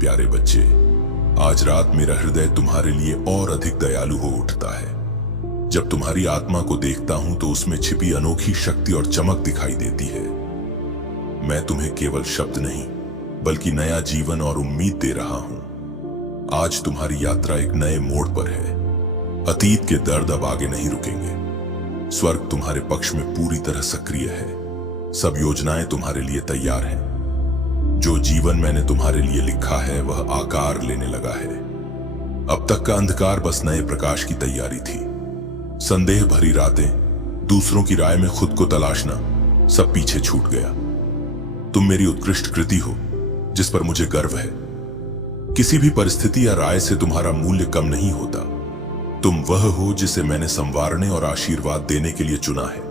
प्यारे बच्चे, आज रात मेरा हृदय तुम्हारे लिए और अधिक दयालु हो उठता है। जब तुम्हारी आत्मा को देखता हूं तो उसमें छिपी अनोखी शक्ति और चमक दिखाई देती है। मैं तुम्हें केवल शब्द नहीं बल्कि नया जीवन और उम्मीद दे रहा हूं। आज तुम्हारी यात्रा एक नए मोड़ पर है। अतीत के दर्द अब आगे नहीं रुकेंगे। स्वर्ग तुम्हारे पक्ष में पूरी तरह सक्रिय है। सब योजनाएं तुम्हारे लिए तैयार हैं। जो जीवन मैंने तुम्हारे लिए लिखा है वह आकार लेने लगा है। अब तक का अंधकार बस नए प्रकाश की तैयारी थी। संदेह भरी रातें, दूसरों की राय में खुद को तलाशना, सब पीछे छूट गया। तुम मेरी उत्कृष्ट कृति हो जिस पर मुझे गर्व है। किसी भी परिस्थिति या राय से तुम्हारा मूल्य कम नहीं होता। तुम वह हो जिसे मैंने संवारने और आशीर्वाद देने के लिए चुना है।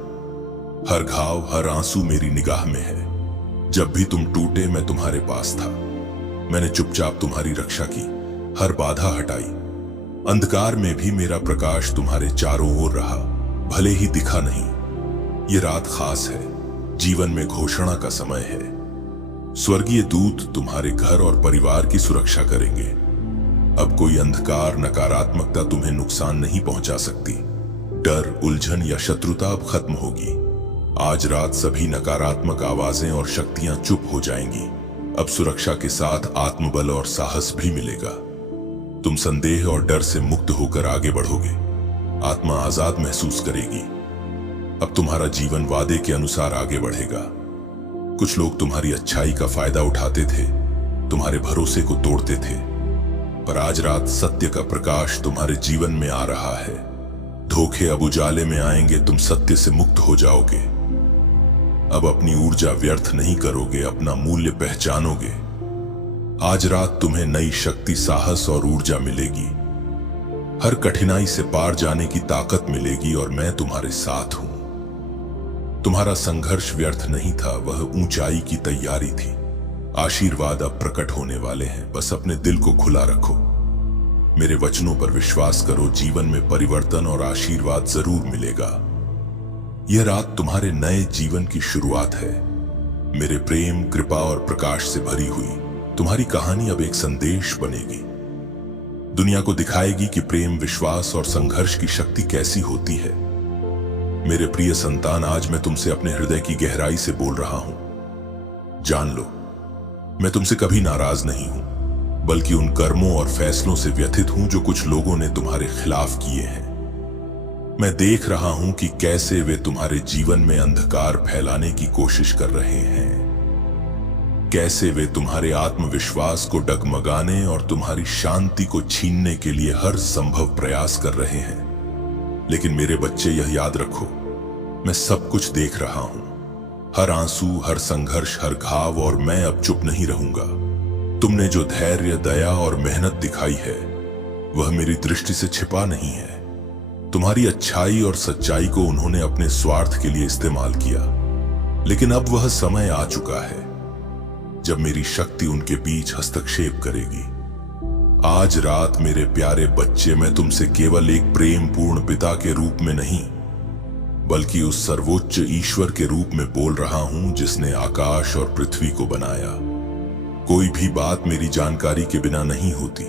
हर घाव, हर आंसू मेरी निगाह में है। जब भी तुम टूटे मैं तुम्हारे पास था। मैंने चुपचाप तुम्हारी रक्षा की, हर बाधा हटाई। अंधकार में भी मेरा प्रकाश तुम्हारे चारों ओर रहा, भले ही दिखा नहीं। ये रात खास है, जीवन में घोषणा का समय है। स्वर्गीय दूत तुम्हारे घर और परिवार की सुरक्षा करेंगे। अब कोई अंधकार, नकारात्मकता तुम्हें नुकसान नहीं पहुंचा सकती। डर, उलझन या शत्रुता अब खत्म होगी। आज रात सभी नकारात्मक आवाजें और शक्तियां चुप हो जाएंगी। अब सुरक्षा के साथ आत्मबल और साहस भी मिलेगा। तुम संदेह और डर से मुक्त होकर आगे बढ़ोगे। आत्मा आजाद महसूस करेगी। अब तुम्हारा जीवन वादे के अनुसार आगे बढ़ेगा। कुछ लोग तुम्हारी अच्छाई का फायदा उठाते थे, तुम्हारे भरोसे को तोड़ते थे, पर आज रात सत्य का प्रकाश तुम्हारे जीवन में आ रहा है। धोखे अब उजाले में आएंगे, तुम सत्य से मुक्त हो जाओगे। अब अपनी ऊर्जा व्यर्थ नहीं करोगे, अपना मूल्य पहचानोगे। आज रात तुम्हें नई शक्ति, साहस और ऊर्जा मिलेगी। हर कठिनाई से पार जाने की ताकत मिलेगी और मैं तुम्हारे साथ हूं। तुम्हारा संघर्ष व्यर्थ नहीं था, वह ऊंचाई की तैयारी थी। आशीर्वाद अब प्रकट होने वाले हैं, बस अपने दिल को खुला रखो। मेरे वचनों पर विश्वास करो, जीवन में परिवर्तन और आशीर्वाद जरूर मिलेगा। यह रात तुम्हारे नए जीवन की शुरुआत है। मेरे प्रेम, कृपा और प्रकाश से भरी हुई तुम्हारी कहानी अब एक संदेश बनेगी। दुनिया को दिखाएगी कि प्रेम, विश्वास और संघर्ष की शक्ति कैसी होती है। मेरे प्रिय संतान, आज मैं तुमसे अपने हृदय की गहराई से बोल रहा हूं। जान लो, मैं तुमसे कभी नाराज नहीं हूं, बल्कि उन कर्मों और फैसलों से व्यथित हूं जो कुछ लोगों ने तुम्हारे खिलाफ किए हैं। मैं देख रहा हूं कि कैसे वे तुम्हारे जीवन में अंधकार फैलाने की कोशिश कर रहे हैं, कैसे वे तुम्हारे आत्मविश्वास को डगमगाने और तुम्हारी शांति को छीनने के लिए हर संभव प्रयास कर रहे हैं। लेकिन मेरे बच्चे, यह याद रखो, मैं सब कुछ देख रहा हूं। हर आंसू, हर संघर्ष, हर घाव, और मैं अब चुप नहीं रहूंगा। तुमने जो धैर्य, दया और मेहनत दिखाई है वह मेरी दृष्टि से छिपा नहीं है। तुम्हारी अच्छाई और सच्चाई को उन्होंने अपने स्वार्थ के लिए इस्तेमाल किया, लेकिन अब वह समय आ चुका है जब मेरी शक्ति उनके बीच हस्तक्षेप करेगी। आज रात मेरे प्यारे बच्चे, मैं तुमसे केवल एक प्रेमपूर्ण पिता के रूप में नहीं, बल्कि उस सर्वोच्च ईश्वर के रूप में बोल रहा हूं जिसने आकाश और पृथ्वी को बनाया। कोई भी बात मेरी जानकारी के बिना नहीं होती।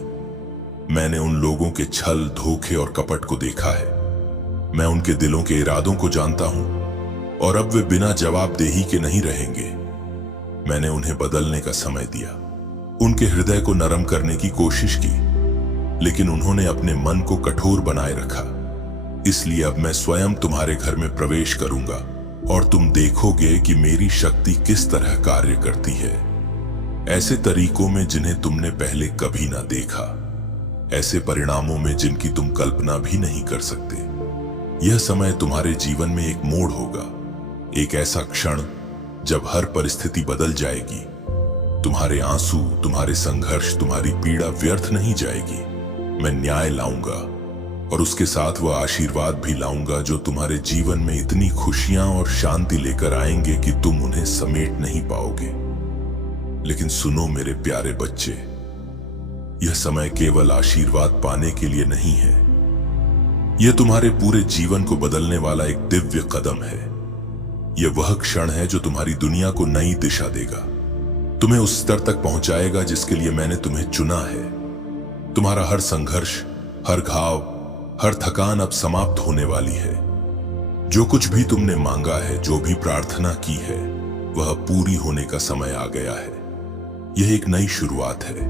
मैंने उन लोगों के छल, धोखे और कपट को देखा है। मैं उनके दिलों के इरादों को जानता हूं, और अब वे बिना जवाबदेही के नहीं रहेंगे। मैंने उन्हें बदलने का समय दिया, उनके हृदय को नरम करने की कोशिश की, लेकिन उन्होंने अपने मन को कठोर बनाए रखा। इसलिए अब मैं स्वयं तुम्हारे घर में प्रवेश करूंगा और तुम देखोगे कि मेरी शक्ति किस तरह कार्य करती है। ऐसे तरीकों में जिन्हें तुमने पहले कभी ना देखा, ऐसे परिणामों में जिनकी तुम कल्पना भी नहीं कर सकते। यह समय तुम्हारे जीवन में एक मोड़ होगा, एक ऐसा क्षण जब हर परिस्थिति बदल जाएगी। तुम्हारे आंसू, तुम्हारे संघर्ष, तुम्हारी पीड़ा व्यर्थ नहीं जाएगी। मैं न्याय लाऊंगा और उसके साथ वह आशीर्वाद भी लाऊंगा जो तुम्हारे जीवन में इतनी खुशियां और शांति लेकर आएंगे कि तुम उन्हें समेट नहीं पाओगे। लेकिन सुनो मेरे प्यारे बच्चे, यह समय केवल आशीर्वाद पाने के लिए नहीं है। यह तुम्हारे पूरे जीवन को बदलने वाला एक दिव्य कदम है। यह वह क्षण है जो तुम्हारी दुनिया को नई दिशा देगा। तुम्हें उस स्तर तक पहुंचाएगा जिसके लिए मैंने तुम्हें चुना है। तुम्हारा हर संघर्ष, हर घाव, हर थकान अब समाप्त होने वाली है। जो कुछ भी तुमने मांगा है, जो भी प्रार्थना की है, वह पूरी होने का समय आ गया है। यह एक नई शुरुआत है,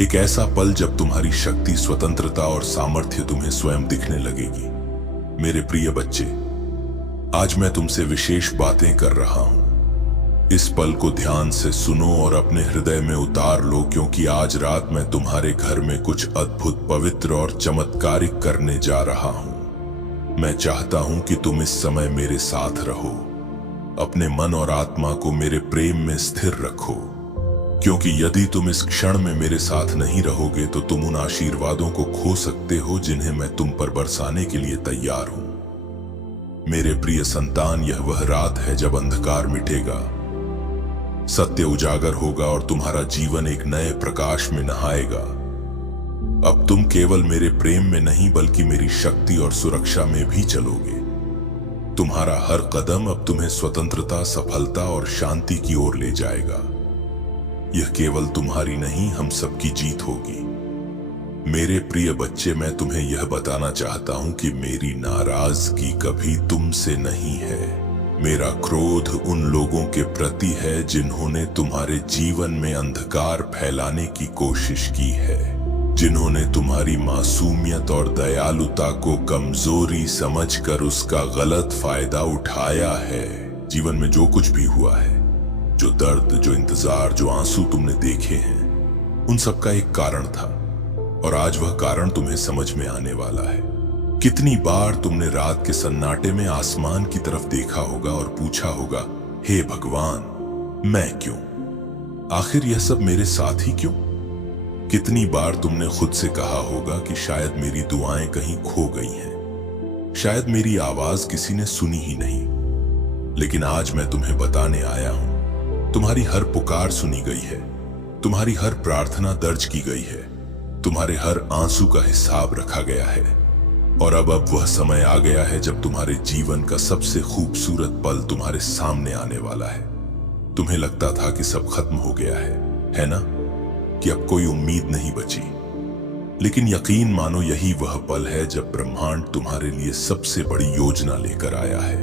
एक ऐसा पल जब तुम्हारी शक्ति, स्वतंत्रता और सामर्थ्य तुम्हें स्वयं दिखने लगेगी। मेरे प्रिय बच्चे, आज मैं तुमसे विशेष बातें कर रहा हूं। इस पल को ध्यान से सुनो और अपने हृदय में उतार लो, क्योंकि आज रात मैं तुम्हारे घर में कुछ अद्भुत, पवित्र और चमत्कारिक करने जा रहा हूं। मैं चाहता हूं कि तुम इस समय मेरे साथ रहो, अपने मन और आत्मा को मेरे प्रेम में स्थिर रखो, क्योंकि यदि तुम इस क्षण में मेरे साथ नहीं रहोगे तो तुम उन आशीर्वादों को खो सकते हो जिन्हें मैं तुम पर बरसाने के लिए तैयार हूं। मेरे प्रिय संतान, यह वह रात है जब अंधकार मिटेगा, सत्य उजागर होगा और तुम्हारा जीवन एक नए प्रकाश में नहाएगा। अब तुम केवल मेरे प्रेम में नहीं बल्कि मेरी शक्ति और सुरक्षा में भी चलोगे। तुम्हारा हर कदम अब तुम्हें स्वतंत्रता, सफलता और शांति की ओर ले जाएगा। यह केवल तुम्हारी नहीं, हम सबकी जीत होगी। मेरे प्रिय बच्चे, मैं तुम्हें यह बताना चाहता हूं कि मेरी नाराजगी कभी तुमसे नहीं है। मेरा क्रोध उन लोगों के प्रति है जिन्होंने तुम्हारे जीवन में अंधकार फैलाने की कोशिश की है, जिन्होंने तुम्हारी मासूमियत और दयालुता को कमजोरी समझकर उसका गलत फायदा उठाया है। जीवन में जो कुछ भी हुआ है, जो दर्द, जो इंतजार, जो आंसू तुमने देखे हैं, उन सब का एक कारण था और आज वह कारण तुम्हें समझ में आने वाला है। कितनी बार तुमने रात के सन्नाटे में आसमान की तरफ देखा होगा और पूछा होगा, हे भगवान, मैं क्यों? आखिर यह सब मेरे साथ ही क्यों? कितनी बार तुमने खुद से कहा होगा कि शायद मेरी दुआएं कहीं खो गई हैं, शायद मेरी आवाज किसी ने सुनी ही नहीं। लेकिन आज मैं तुम्हें बताने आया हूं, तुम्हारी हर पुकार सुनी गई है, तुम्हारी हर प्रार्थना दर्ज की गई है, तुम्हारे हर आंसू का हिसाब रखा गया है और अब वह समय आ गया है जब तुम्हारे जीवन का सबसे खूबसूरत पल तुम्हारे सामने आने वाला है। तुम्हें लगता था कि सब खत्म हो गया है ना? कि अब कोई उम्मीद नहीं बची। लेकिन यकीन मानो, यही वह पल है जब ब्रह्मांड तुम्हारे लिए सबसे बड़ी योजना लेकर आया है।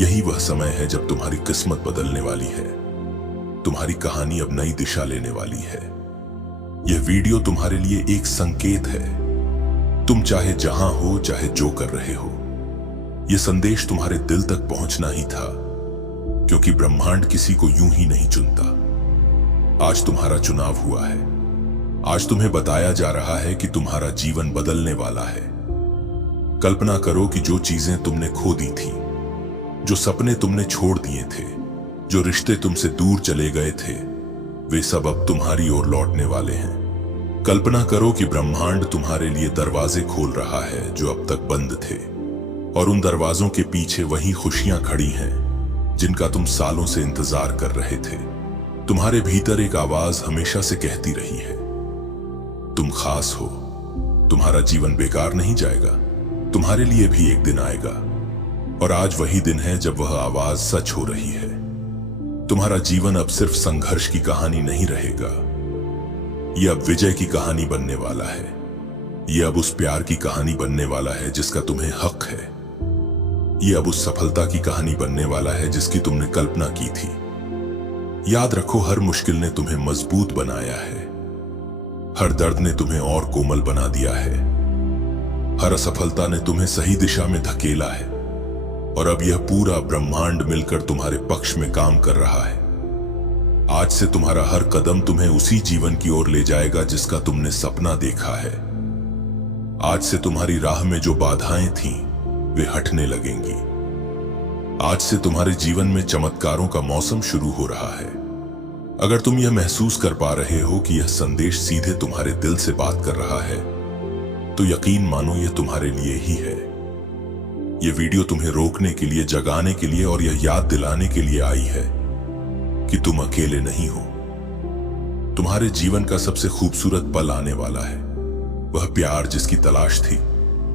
यही वह समय है जब तुम्हारी किस्मत बदलने वाली है, तुम्हारी कहानी अब नई दिशा लेने वाली है। यह वीडियो तुम्हारे लिए एक संकेत है। तुम चाहे जहां हो, चाहे जो कर रहे हो, यह संदेश तुम्हारे दिल तक पहुंचना ही था, क्योंकि ब्रह्मांड किसी को यूं ही नहीं चुनता। आज तुम्हारा चुनाव हुआ है। आज तुम्हें बताया जा रहा है कि तुम्हारा जीवन बदलने वाला है। कल्पना करो कि जो चीजें तुमने खो दी थी, जो सपने तुमने छोड़ दिए थे, जो रिश्ते तुमसे दूर चले गए थे, वे सब अब तुम्हारी ओर लौटने वाले हैं। कल्पना करो कि ब्रह्मांड तुम्हारे लिए दरवाजे खोल रहा है जो अब तक बंद थे, और उन दरवाजों के पीछे वही खुशियां खड़ी हैं जिनका तुम सालों से इंतजार कर रहे थे। तुम्हारे भीतर एक आवाज हमेशा से कहती रही है, तुम खास हो, तुम्हारा जीवन बेकार नहीं जाएगा, तुम्हारे लिए भी एक दिन आएगा। और आज वही दिन है जब वह आवाज सच हो रही है। तुम्हारा जीवन अब सिर्फ संघर्ष की कहानी नहीं रहेगा, यह अब विजय की कहानी बनने वाला है। यह अब उस प्यार की कहानी बनने वाला है जिसका तुम्हें हक है। यह अब उस सफलता की कहानी बनने वाला है जिसकी तुमने कल्पना की थी। याद रखो, हर मुश्किल ने तुम्हें मजबूत बनाया है, हर दर्द ने तुम्हें और कोमल बना दिया है, हर असफलता ने तुम्हें सही दिशा में धकेला है, और अब यह पूरा ब्रह्मांड मिलकर तुम्हारे पक्ष में काम कर रहा है। आज से तुम्हारा हर कदम तुम्हें उसी जीवन की ओर ले जाएगा जिसका तुमने सपना देखा है। आज से तुम्हारी राह में जो बाधाएं थीं, वे हटने लगेंगी। आज से तुम्हारे जीवन में चमत्कारों का मौसम शुरू हो रहा है। अगर तुम यह महसूस कर पा रहे हो कि यह संदेश सीधे तुम्हारे दिल से बात कर रहा है, तो यकीन मानो यह तुम्हारे लिए ही है। यह वीडियो तुम्हें रोकने के लिए, जगाने के लिए और यह याद दिलाने के लिए आई है कि तुम अकेले नहीं हो। तुम्हारे जीवन का सबसे खूबसूरत पल आने वाला है। वह प्यार जिसकी तलाश थी,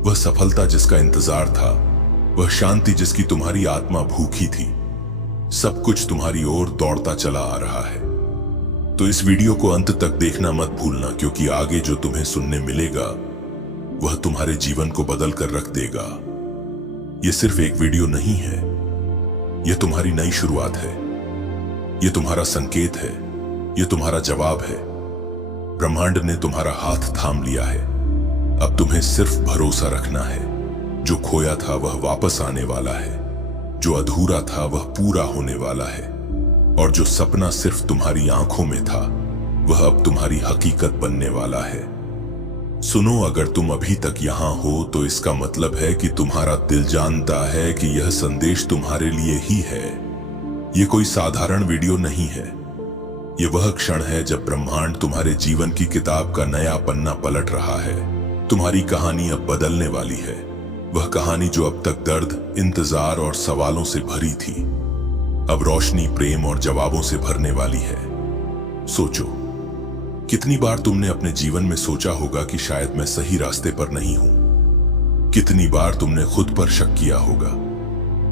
वह सफलता जिसका इंतजार था, वह शांति जिसकी तुम्हारी आत्मा भूखी थी, सब कुछ तुम्हारी ओर दौड़ता चला आ रहा है। तो इस वीडियो को अंत तक देखना मत भूलना, क्योंकि आगे जो तुम्हें सुनने मिलेगा वह तुम्हारे जीवन को बदल कर रख देगा। यह सिर्फ एक वीडियो नहीं है, यह तुम्हारी नई शुरुआत है, यह तुम्हारा संकेत है, यह तुम्हारा जवाब है। ब्रह्मांड ने तुम्हारा हाथ थाम लिया है। अब तुम्हें सिर्फ भरोसा रखना है। जो खोया था वह वापस आने वाला है, जो अधूरा था वह पूरा होने वाला है, और जो सपना सिर्फ तुम्हारी आंखों में था वह अब तुम्हारी हकीकत बनने वाला है। सुनो, अगर तुम अभी तक यहां हो तो इसका मतलब है कि तुम्हारा दिल जानता है कि यह संदेश तुम्हारे लिए ही है। यह कोई साधारण वीडियो नहीं है। यह वह क्षण है जब ब्रह्मांड तुम्हारे जीवन की किताब का नया पन्ना पलट रहा है। तुम्हारी कहानी अब बदलने वाली है। वह कहानी जो अब तक दर्द, इंतजार और सवालों से भरी थी, अब रोशनी, प्रेम और जवाबों से भरने वाली है। सोचो, कितनी बार तुमने अपने जीवन में सोचा होगा कि शायद मैं सही रास्ते पर नहीं हूं। कितनी बार तुमने खुद पर शक किया होगा।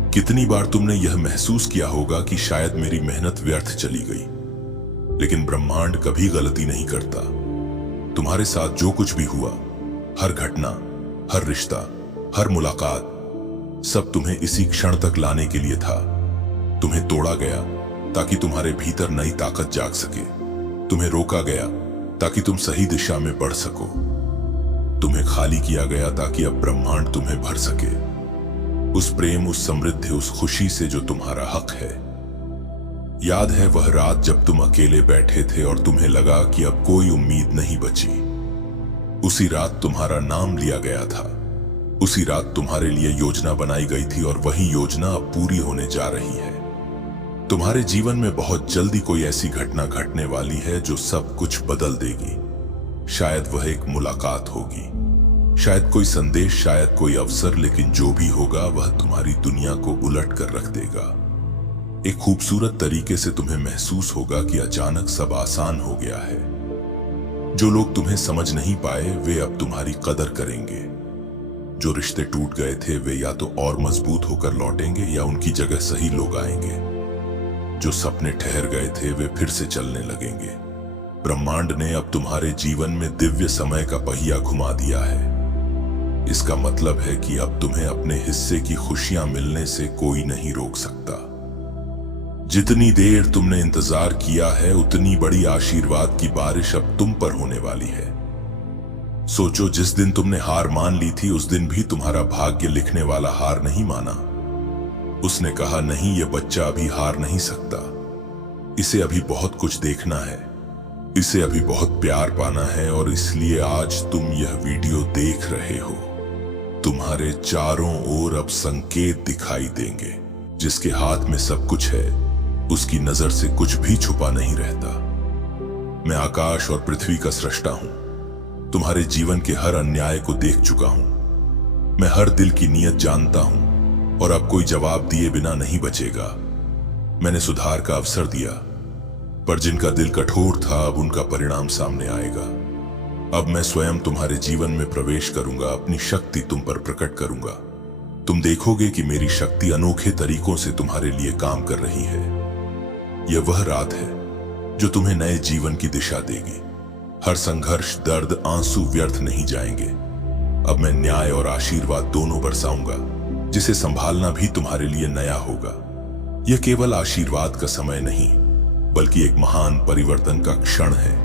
कितनी बार तुमने यह महसूस किया होगा कि शायद मेरी मेहनत व्यर्थ चली गई। लेकिन ब्रह्मांड कभी गलती नहीं करता। तुम्हारे साथ जो कुछ भी हुआ, हर घटना, हर रिश्ता, हर मुलाकात, सब तुम्हें इसी क्षण तक लाने के लिए था। तुम्हें तोड़ा गया ताकि तुम्हारे भीतर नई ताकत जाग सके। तुम्हें रोका गया ताकि तुम सही दिशा में बढ़ सको। तुम्हें खाली किया गया ताकि अब ब्रह्मांड तुम्हें भर सके, उस प्रेम, उस समृद्धि, उस खुशी से जो तुम्हारा हक है। याद है वह रात जब तुम अकेले बैठे थे और तुम्हें लगा कि अब कोई उम्मीद नहीं बची। उसी रात तुम्हारा नाम लिया गया था। उसी रात तुम्हारे लिए योजना बनाई गई थी, और वही योजना अब पूरी होने जा रही है। तुम्हारे जीवन में बहुत जल्दी कोई ऐसी घटना घटने वाली है जो सब कुछ बदल देगी। शायद वह एक मुलाकात होगी, शायद कोई संदेश, शायद कोई अवसर, लेकिन जो भी होगा वह तुम्हारी दुनिया को उलट कर रख देगा। एक खूबसूरत तरीके से तुम्हें महसूस होगा कि अचानक सब आसान हो गया है। जो लोग तुम्हें समझ नहीं पाए वे अब तुम्हारी कदर करेंगे। जो रिश्ते टूट गए थे वे या तो और मजबूत होकर लौटेंगे या उनकी जगह सही लोग आएंगे। जो सपने ठहर गए थे वे फिर से चलने लगेंगे। ब्रह्मांड ने अब तुम्हारे जीवन में दिव्य समय का पहिया घुमा दिया है। इसका मतलब है कि अब तुम्हें अपने हिस्से की खुशियां मिलने से कोई नहीं रोक सकता। जितनी देर तुमने इंतजार किया है उतनी बड़ी आशीर्वाद की बारिश अब तुम पर होने वाली है। सोचो, जिस दिन तुमने हार मान ली थी उस दिन भी तुम्हारा भाग्य लिखने वाला हार नहीं माना। उसने कहा, नहीं, यह बच्चा अभी हार नहीं सकता। इसे अभी बहुत कुछ देखना है, इसे अभी बहुत प्यार पाना है, और इसलिए आज तुम यह वीडियो देख रहे हो। तुम्हारे चारों ओर अब संकेत दिखाई देंगे। जिसके हाथ में सब कुछ है उसकी नजर से कुछ भी छुपा नहीं रहता। मैं आकाश और पृथ्वी का सृष्टा हूं। तुम्हारे जीवन के हर अन्याय को देख चुका हूं। मैं हर दिल की नीयत जानता हूं, और अब कोई जवाब दिए बिना नहीं बचेगा। मैंने सुधार का अवसर दिया, पर जिनका दिल कठोर था अब उनका परिणाम सामने आएगा। अब मैं स्वयं तुम्हारे जीवन में प्रवेश करूंगा, अपनी शक्ति तुम पर प्रकट करूंगा। तुम देखोगे कि मेरी शक्ति अनोखे तरीकों से तुम्हारे लिए काम कर रही है। यह वह रात है जो तुम्हें नए जीवन की दिशा देगी। हर संघर्ष, दर्द, आंसू व्यर्थ नहीं जाएंगे। अब मैं न्याय और आशीर्वाद दोनों बरसाऊंगा, जिसे संभालना भी तुम्हारे लिए नया होगा। यह केवल आशीर्वाद का समय नहीं, बल्कि एक महान परिवर्तन का क्षण है।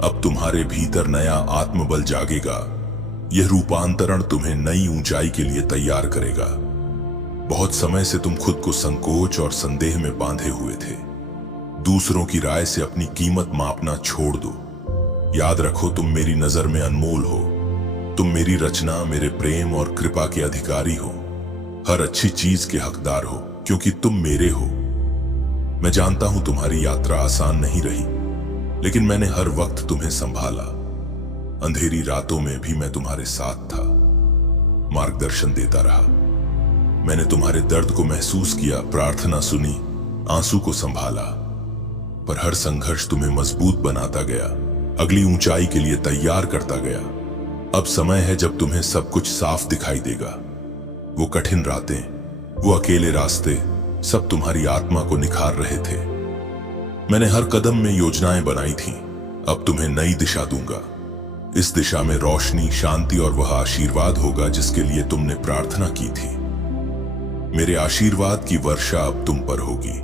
अब तुम्हारे भीतर नया आत्मबल जागेगा। यह रूपांतरण तुम्हें नई ऊंचाई के लिए तैयार करेगा। बहुत समय से तुम खुद को संकोच और संदेह में बांधे हुए थे। दूसरों की राय से अपनी कीमत मापना छोड़ दो। याद रखो, तुम मेरी नजर में अनमोल हो। तुम मेरी रचना, मेरे प्रेम और कृपा के अधिकारी हो। हर अच्छी चीज के हकदार हो, क्योंकि तुम मेरे हो। मैं जानता हूं तुम्हारी यात्रा आसान नहीं रही, लेकिन मैंने हर वक्त तुम्हें संभाला। अंधेरी रातों में भी मैं तुम्हारे साथ था, मार्गदर्शन देता रहा। मैंने तुम्हारे दर्द को महसूस किया, प्रार्थना सुनी, आंसू को संभाला, पर हर संघर्ष तुम्हें मजबूत बनाता गया, अगली ऊंचाई के लिए तैयार करता गया। अब समय है जब तुम्हें सब कुछ साफ दिखाई देगा। वो कठिन रातें, वो अकेले रास्ते, सब तुम्हारी आत्मा को निखार रहे थे। मैंने हर कदम में योजनाएं बनाई थीं। अब तुम्हें नई दिशा दूंगा। इस दिशा में रोशनी, शांति और वह आशीर्वाद होगा जिसके लिए तुमने प्रार्थना की थी। मेरे आशीर्वाद की वर्षा अब तुम पर होगी।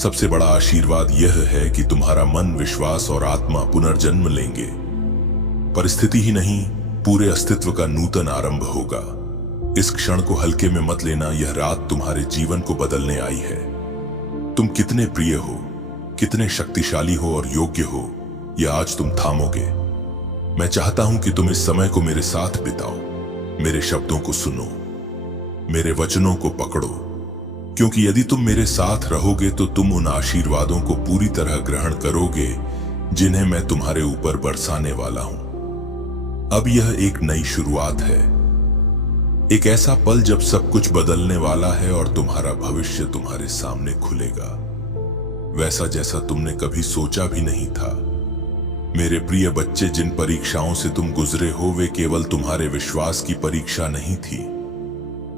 सबसे बड़ा आशीर्वाद यह है कि तुम्हारा मन, विश्वास और आत्मा पुनर्जन्म लेंगे। परिस्थिति ही नहीं, पूरे अस्तित्व का नूतन आरंभ होगा। इस क्षण को हल्के में मत लेना। यह रात तुम्हारे जीवन को बदलने आई है। तुम कितने प्रिय हो, कितने शक्तिशाली हो और योग्य हो, यह आज तुम थामोगे। मैं चाहता हूं कि तुम इस समय को मेरे साथ बिताओ। मेरे शब्दों को सुनो, मेरे वचनों को पकड़ो, क्योंकि यदि तुम मेरे साथ रहोगे तो तुम उन आशीर्वादों को पूरी तरह ग्रहण करोगे जिन्हें मैं तुम्हारे ऊपर बरसाने वाला हूं। अब यह एक नई शुरुआत है, एक ऐसा पल जब सब कुछ बदलने वाला है और तुम्हारा भविष्य तुम्हारे सामने खुलेगा, वैसा जैसा तुमने कभी सोचा भी नहीं था। मेरे प्रिय बच्चे, जिन परीक्षाओं से तुम गुजरे हो वे केवल तुम्हारे विश्वास की परीक्षा नहीं थी,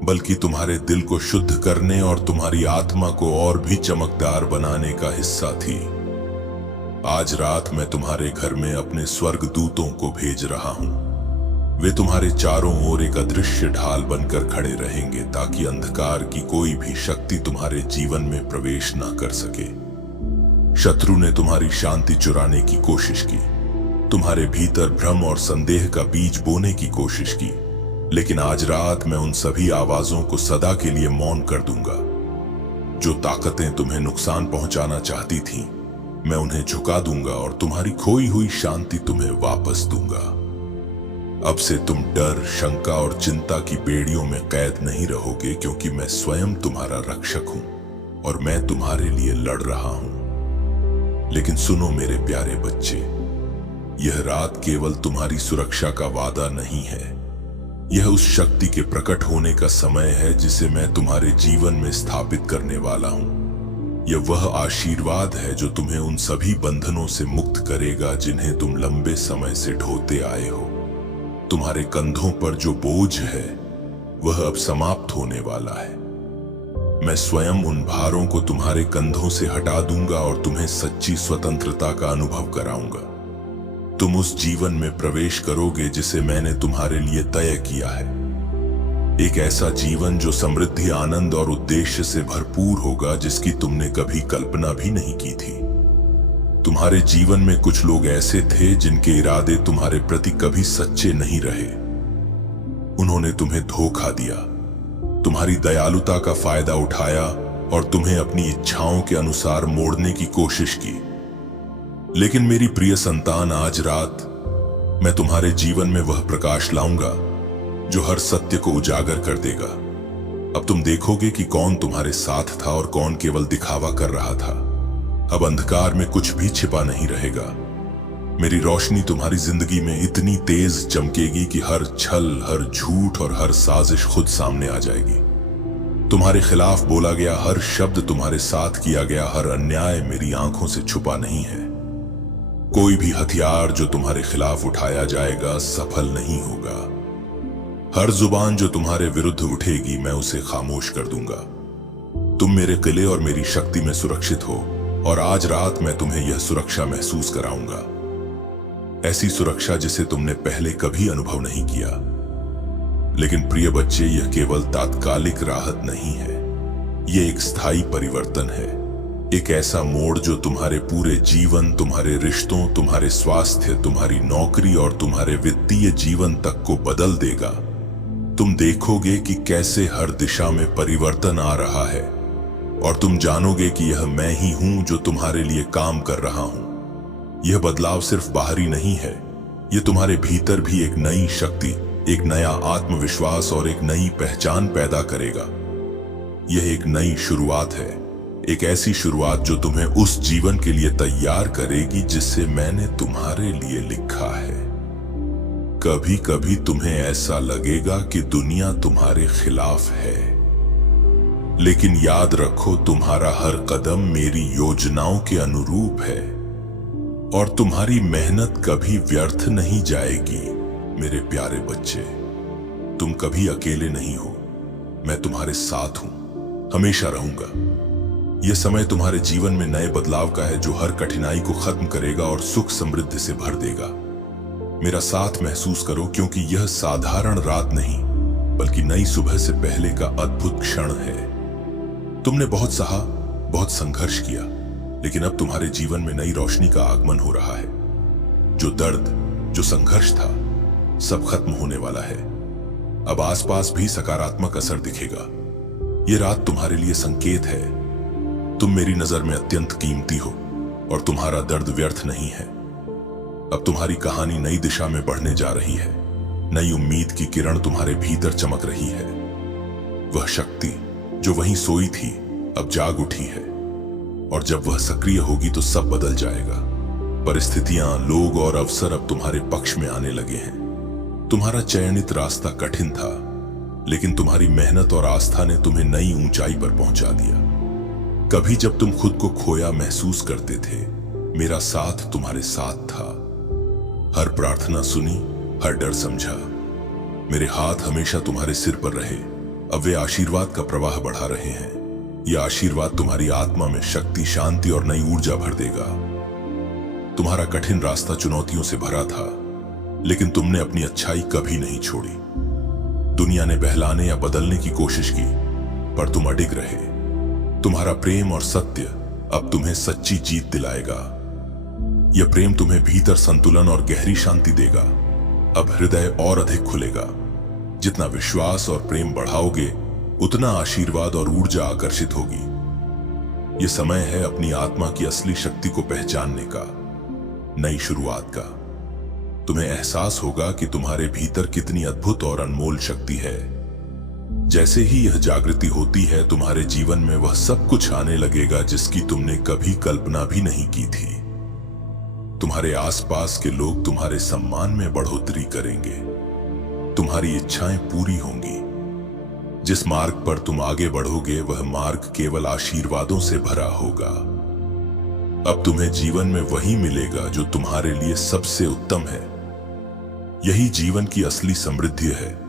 बल्कि तुम्हारे दिल को शुद्ध करने और तुम्हारी आत्मा को और भी चमकदार बनाने का हिस्सा थी। आज रात मैं तुम्हारे घर में अपने स्वर्गदूतों को भेज रहा हूं। वे तुम्हारे चारों ओर एक अदृश्य ढाल बनकर खड़े रहेंगे ताकि अंधकार की कोई भी शक्ति तुम्हारे जीवन में प्रवेश न कर सके। शत्रु ने तुम्हारी शांति चुराने की कोशिश की, तुम्हारे भीतर भ्रम और संदेह का बीज बोने की कोशिश की, लेकिन आज रात मैं उन सभी आवाजों को सदा के लिए मौन कर दूंगा। जो ताकतें तुम्हें नुकसान पहुंचाना चाहती थीं, मैं उन्हें झुका दूंगा और तुम्हारी खोई हुई शांति तुम्हें वापस दूंगा। अब से तुम डर, शंका और चिंता की बेड़ियों में कैद नहीं रहोगे, क्योंकि मैं स्वयं तुम्हारा रक्षक हूं और मैं तुम्हारे लिए लड़ रहा हूं। लेकिन सुनो मेरे प्यारे बच्चे, यह रात केवल तुम्हारी सुरक्षा का वादा नहीं है, यह उस शक्ति के प्रकट होने का समय है जिसे मैं तुम्हारे जीवन में स्थापित करने वाला हूं। यह वह आशीर्वाद है जो तुम्हें उन सभी बंधनों से मुक्त करेगा जिन्हें तुम लंबे समय से ढोते आए हो। तुम्हारे कंधों पर जो बोझ है वह अब समाप्त होने वाला है। मैं स्वयं उन भारों को तुम्हारे कंधों से हटा दूंगा और तुम्हें सच्ची स्वतंत्रता का अनुभव कराऊंगा। तुम उस जीवन में प्रवेश करोगे जिसे मैंने तुम्हारे लिए तय किया है। एक ऐसा जीवन जो समृद्धि, आनंद और उद्देश्य से भरपूर होगा जिसकी तुमने कभी कल्पना भी नहीं की थी। तुम्हारे जीवन में कुछ लोग ऐसे थे जिनके इरादे तुम्हारे प्रति कभी सच्चे नहीं रहे। उन्होंने तुम्हें धोखा दिया, तुम्हारी दयालुता का फायदा उठाया और तुम्हें अपनी इच्छाओं के अनुसार मोड़ने की कोशिश की। लेकिन मेरी प्रिय संतान, आज रात मैं तुम्हारे जीवन में वह प्रकाश लाऊंगा जो हर सत्य को उजागर कर देगा। अब तुम देखोगे कि कौन तुम्हारे साथ था और कौन केवल दिखावा कर रहा था। अब अंधकार में कुछ भी छिपा नहीं रहेगा। मेरी रोशनी तुम्हारी जिंदगी में इतनी तेज चमकेगी कि हर छल, हर झूठ और हर साजिश खुद सामने आ जाएगी। तुम्हारे खिलाफ बोला गया हर शब्द, तुम्हारे साथ किया गया हर अन्याय मेरी आंखों से छुपा नहीं है। कोई भी हथियार जो तुम्हारे खिलाफ उठाया जाएगा सफल नहीं होगा। हर जुबान जो तुम्हारे विरुद्ध उठेगी मैं उसे खामोश कर दूंगा। तुम मेरे किले और मेरी शक्ति में सुरक्षित हो और आज रात मैं तुम्हें यह सुरक्षा महसूस कराऊंगा, ऐसी सुरक्षा जिसे तुमने पहले कभी अनुभव नहीं किया। लेकिन प्रिय बच्चे, यह केवल तात्कालिक राहत नहीं है, यह एक स्थायी परिवर्तन है। एक ऐसा मोड़ जो तुम्हारे पूरे जीवन, तुम्हारे रिश्तों, तुम्हारे स्वास्थ्य, तुम्हारी नौकरी और तुम्हारे वित्तीय जीवन तक को बदल देगा। तुम देखोगे कि कैसे हर दिशा में परिवर्तन आ रहा है और तुम जानोगे कि यह मैं ही हूं जो तुम्हारे लिए काम कर रहा हूं। यह बदलाव सिर्फ बाहरी नहीं है, यह तुम्हारे भीतर भी एक नई शक्ति, एक नया आत्मविश्वास और एक नई पहचान पैदा करेगा। यह एक नई शुरुआत है, एक ऐसी शुरुआत जो तुम्हें उस जीवन के लिए तैयार करेगी जिसे मैंने तुम्हारे लिए लिखा है। कभी कभी तुम्हें ऐसा लगेगा कि दुनिया तुम्हारे खिलाफ है, लेकिन याद रखो तुम्हारा हर कदम मेरी योजनाओं के अनुरूप है और तुम्हारी मेहनत कभी व्यर्थ नहीं जाएगी। मेरे प्यारे बच्चे, तुम कभी अकेले नहीं हो, मैं तुम्हारे साथ हूं, हमेशा रहूंगा। यह समय तुम्हारे जीवन में नए बदलाव का है, जो हर कठिनाई को खत्म करेगा और सुख समृद्धि से भर देगा। मेरा साथ महसूस करो, क्योंकि यह साधारण रात नहीं बल्कि नई सुबह से पहले का अद्भुत क्षण है। तुमने बहुत सहा, बहुत संघर्ष किया, लेकिन अब तुम्हारे जीवन में नई रोशनी का आगमन हो रहा है। जो दर्द, जो संघर्ष था, सब खत्म होने वाला है। अब आसपास भी सकारात्मक असर दिखेगा। यह रात तुम्हारे लिए संकेत है। तुम मेरी नजर में अत्यंत कीमती हो और तुम्हारा दर्द व्यर्थ नहीं है। अब तुम्हारी कहानी नई दिशा में बढ़ने जा रही है। नई उम्मीद की किरण तुम्हारे भीतर चमक रही है। वह शक्ति जो वहीं सोई थी अब जाग उठी है, और जब वह सक्रिय होगी तो सब बदल जाएगा। परिस्थितियां, लोग और अवसर अब तुम्हारे पक्ष में आने लगे हैं। तुम्हारा चयनित रास्ता कठिन था, लेकिन तुम्हारी मेहनत और आस्था ने तुम्हें नई ऊंचाई पर पहुंचा दिया। कभी जब तुम खुद को खोया महसूस करते थे, मेरा साथ तुम्हारे साथ था। हर प्रार्थना सुनी, हर डर समझा। मेरे हाथ हमेशा तुम्हारे सिर पर रहे। अब वे आशीर्वाद का प्रवाह बढ़ा रहे हैं। यह आशीर्वाद तुम्हारी आत्मा में शक्ति, शांति और नई ऊर्जा भर देगा। तुम्हारा कठिन रास्ता चुनौतियों से भरा था, लेकिन तुमने अपनी अच्छाई कभी नहीं छोड़ी। दुनिया ने बहलाने या बदलने की कोशिश की, पर तुम अडिग रहे। तुम्हारा प्रेम और सत्य अब तुम्हें सच्ची जीत दिलाएगा। यह प्रेम तुम्हें भीतर संतुलन और गहरी शांति देगा। अब हृदय और अधिक खुलेगा। जितना विश्वास और प्रेम बढ़ाओगे, उतना आशीर्वाद और ऊर्जा आकर्षित होगी। यह समय है अपनी आत्मा की असली शक्ति को पहचानने का, नई शुरुआत का। तुम्हें एहसास होगा कि तुम्हारे भीतर कितनी अद्भुत और अनमोल शक्ति है। जैसे ही यह जागृति होती है, तुम्हारे जीवन में वह सब कुछ आने लगेगा जिसकी तुमने कभी कल्पना भी नहीं की थी। तुम्हारे आसपास के लोग तुम्हारे सम्मान में बढ़ोतरी करेंगे। तुम्हारी इच्छाएं पूरी होंगी। जिस मार्ग पर तुम आगे बढ़ोगे, वह मार्ग केवल आशीर्वादों से भरा होगा। अब तुम्हें जीवन में वही मिलेगा जो तुम्हारे लिए सबसे उत्तम है। यही जीवन की असली समृद्धि है।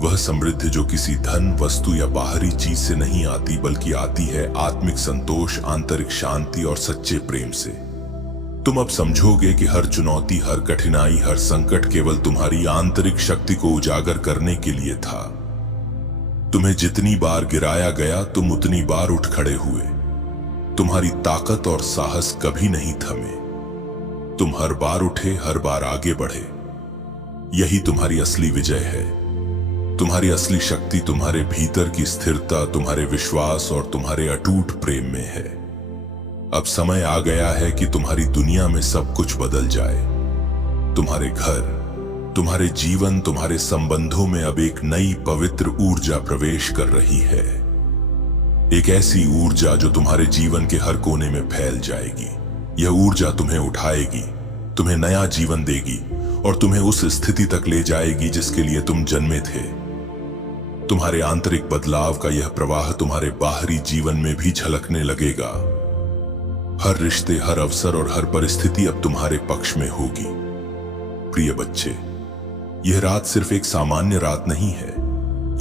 वह समृद्धि जो किसी धन, वस्तु या बाहरी चीज से नहीं आती, बल्कि आती है आत्मिक संतोष, आंतरिक शांति और सच्चे प्रेम से। तुम अब समझोगे कि हर चुनौती, हर कठिनाई, हर संकट केवल तुम्हारी आंतरिक शक्ति को उजागर करने के लिए था। तुम्हें जितनी बार गिराया गया, तुम उतनी बार उठ खड़े हुए। तुम्हारी ताकत और साहस कभी नहीं थमे। तुम हर बार उठे, हर बार आगे बढ़े। यही तुम्हारी असली विजय है। तुम्हारी असली शक्ति तुम्हारे भीतर की स्थिरता, तुम्हारे विश्वास और तुम्हारे अटूट प्रेम में है। अब समय आ गया है कि तुम्हारी दुनिया में सब कुछ बदल जाए। तुम्हारे घर, तुम्हारे जीवन, तुम्हारे संबंधों में अब एक नई पवित्र ऊर्जा प्रवेश कर रही है। एक ऐसी ऊर्जा जो तुम्हारे जीवन के हर कोने में फैल जाएगी। यह ऊर्जा तुम्हें उठाएगी, तुम्हें नया जीवन देगी और तुम्हें उस स्थिति तक ले जाएगी जिसके लिए तुम जन्मे थे। तुम्हारे आंतरिक बदलाव का यह प्रवाह तुम्हारे बाहरी जीवन में भी झलकने लगेगा। हर रिश्ते, हर अवसर और हर परिस्थिति अब तुम्हारे पक्ष में होगी। प्रिय बच्चे, यह रात सिर्फ एक सामान्य रात नहीं है।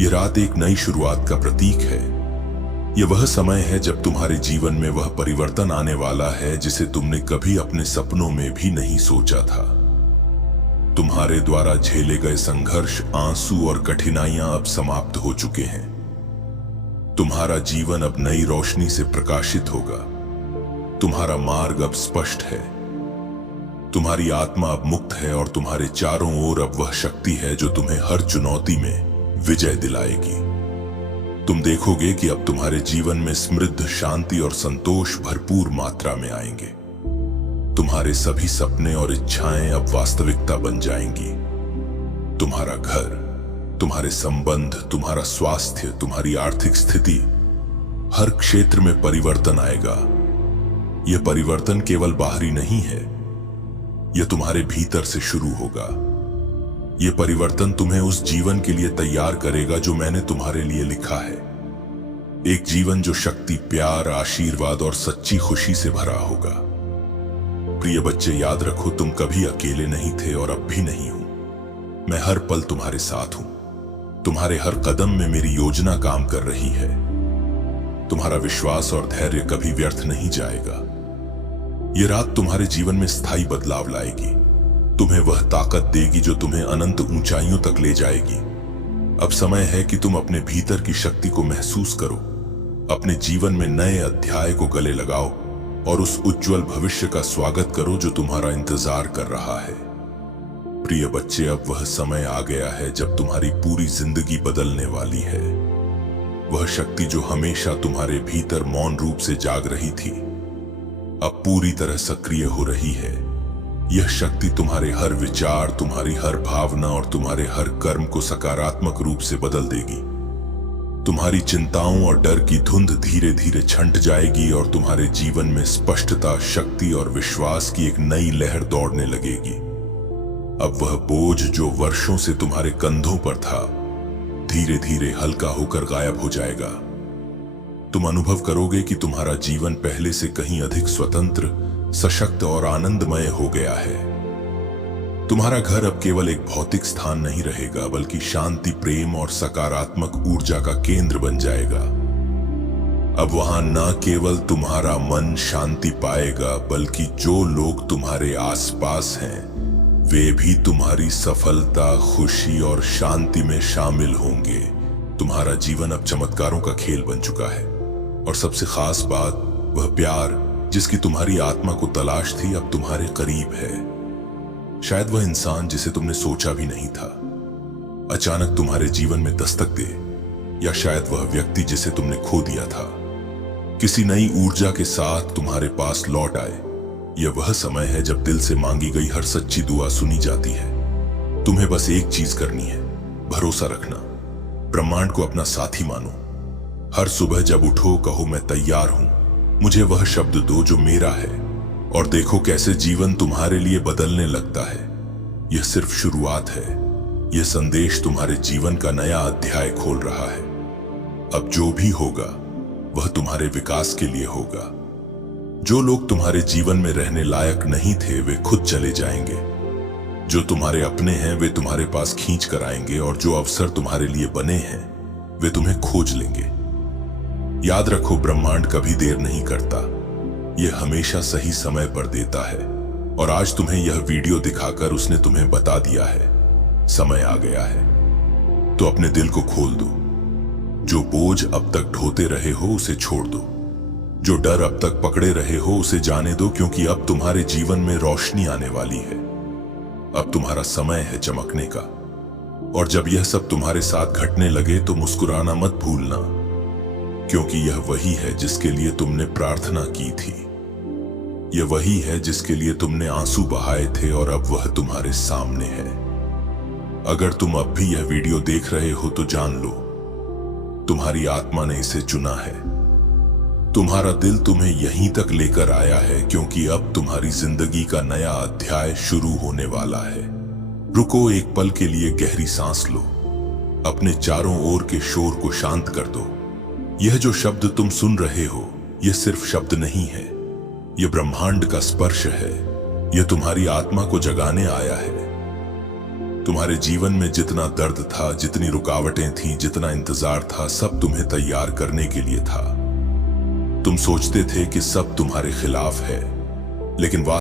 यह रात एक नई शुरुआत का प्रतीक है। यह वह समय है जब तुम्हारे जीवन में वह परिवर्तन आने वाला है जिसे तुमने कभी अपने सपनों में भी नहीं सोचा था। तुम्हारे द्वारा झेले गए संघर्ष, आंसू और कठिनाइयां अब समाप्त हो चुके हैं। तुम्हारा जीवन अब नई रोशनी से प्रकाशित होगा। तुम्हारा मार्ग अब स्पष्ट है। तुम्हारी आत्मा अब मुक्त है और तुम्हारे चारों ओर अब वह शक्ति है जो तुम्हें हर चुनौती में विजय दिलाएगी। तुम देखोगे कि अब तुम्हारे जीवन में समृद्ध, शांति और संतोष भरपूर मात्रा में आएंगे। तुम्हारे सभी सपने और इच्छाएं अब वास्तविकता बन जाएंगी। तुम्हारा घर, तुम्हारे संबंध, तुम्हारा स्वास्थ्य, तुम्हारी आर्थिक स्थिति, हर क्षेत्र में परिवर्तन आएगा। यह परिवर्तन केवल बाहरी नहीं है, यह तुम्हारे भीतर से शुरू होगा। यह परिवर्तन तुम्हें उस जीवन के लिए तैयार करेगा जो मैंने तुम्हारे लिए लिखा है। एक जीवन जो शक्ति, प्यार, आशीर्वाद और सच्ची खुशी से भरा होगा। प्रिय बच्चे, याद रखो, तुम कभी अकेले नहीं थे और अब भी नहीं हो। मैं हर पल तुम्हारे साथ हूं। तुम्हारे हर कदम में मेरी योजना काम कर रही है। तुम्हारा विश्वास और धैर्य कभी व्यर्थ नहीं जाएगा। ये रात तुम्हारे जीवन में स्थायी बदलाव लाएगी, तुम्हें वह ताकत देगी जो तुम्हें अनंत ऊंचाइयों तक ले जाएगी। अब समय है कि तुम अपने भीतर की शक्ति को महसूस करो, अपने जीवन में नए अध्याय को गले लगाओ और उस उज्जवल भविष्य का स्वागत करो जो तुम्हारा इंतजार कर रहा है। प्रिय बच्चे, अब वह समय आ गया है जब तुम्हारी पूरी जिंदगी बदलने वाली है। वह शक्ति जो हमेशा तुम्हारे भीतर मौन रूप से जाग रही थी, अब पूरी तरह सक्रिय हो रही है। यह शक्ति तुम्हारे हर विचार, तुम्हारी हर भावना और तुम्हारे हर कर्म को सकारात्मक रूप से बदल देगी। तुम्हारी चिंताओं और डर की धुंध धीरे धीरे छंट जाएगी और तुम्हारे जीवन में स्पष्टता, शक्ति और विश्वास की एक नई लहर दौड़ने लगेगी। अब वह बोझ जो वर्षों से तुम्हारे कंधों पर था, धीरे धीरे हल्का होकर गायब हो जाएगा। तुम अनुभव करोगे कि तुम्हारा जीवन पहले से कहीं अधिक स्वतंत्र, सशक्त और आनंदमय हो गया है। तुम्हारा घर अब केवल एक भौतिक स्थान नहीं रहेगा, बल्कि शांति, प्रेम और सकारात्मक ऊर्जा का केंद्र बन जाएगा। अब वहां न केवल तुम्हारा मन शांति पाएगा, बल्कि जो लोग तुम्हारे आसपास हैं वे भी तुम्हारी सफलता, खुशी और शांति में शामिल होंगे। तुम्हारा जीवन अब चमत्कारों का खेल बन चुका है और सबसे खास बात, वह प्यार जिसकी तुम्हारी आत्मा को तलाश थी अब तुम्हारे करीब है। शायद वह इंसान जिसे तुमने सोचा भी नहीं था अचानक तुम्हारे जीवन में दस्तक दे, या शायद वह व्यक्ति जिसे तुमने खो दिया था किसी नई ऊर्जा के साथ तुम्हारे पास लौट आए। यह वह समय है जब दिल से मांगी गई हर सच्ची दुआ सुनी जाती है। तुम्हें बस एक चीज करनी है, भरोसा रखना, ब्रह्मांड को अपना साथी मानो। हर सुबह जब उठो कहो मैं तैयार हूं, मुझे वह शब्द दो जो मेरा है, और देखो कैसे जीवन तुम्हारे लिए बदलने लगता है। यह सिर्फ शुरुआत है, यह संदेश तुम्हारे जीवन का नया अध्याय खोल रहा है। अब जो भी होगा वह तुम्हारे विकास के लिए होगा। जो लोग तुम्हारे जीवन में रहने लायक नहीं थे वे खुद चले जाएंगे, जो तुम्हारे अपने हैं वे तुम्हारे पास खींच कर आएंगे, और जो अवसर तुम्हारे लिए बने हैं वे तुम्हें खोज लेंगे। याद रखो, ब्रह्मांड कभी देर नहीं करता, यह हमेशा सही समय पर देता है। और आज तुम्हें यह वीडियो दिखाकर उसने तुम्हें बता दिया है, समय आ गया है। तो अपने दिल को खोल दो। जो बोझ अब तक ढोते रहे हो उसे छोड़ दो, जो डर अब तक पकड़े रहे हो उसे जाने दो, क्योंकि अब तुम्हारे जीवन में रोशनी आने वाली है। अब तुम्हारा समय है चमकने का। और जब यह सब तुम्हारे साथ घटने लगे तो मुस्कुराना मत भूलना, क्योंकि यह वही है जिसके लिए तुमने प्रार्थना की थी। यह वही है जिसके लिए तुमने आंसू बहाए थे, और अब वह तुम्हारे सामने है। अगर तुम अब भी यह वीडियो देख रहे हो तो जान लो, तुम्हारी आत्मा ने इसे चुना है। तुम्हारा दिल तुम्हें यहीं तक लेकर आया है, क्योंकि अब तुम्हारी जिंदगी का नया अध्याय शुरू होने वाला है। रुको, एक पल के लिए गहरी सांस लो, अपने चारों ओर के शोर को शांत कर दो। यह जो शब्द तुम सुन रहे हो, यह सिर्फ शब्द नहीं है, यह ब्रह्मांड का स्पर्श है। यह तुम्हारी आत्मा को जगाने आया है। तुम्हारे जीवन में जितना दर्द था, जितनी रुकावटें थीं, जितना इंतजार था, सब तुम्हें तैयार करने के लिए था। तुम सोचते थे कि सब तुम्हारे खिलाफ है, लेकिन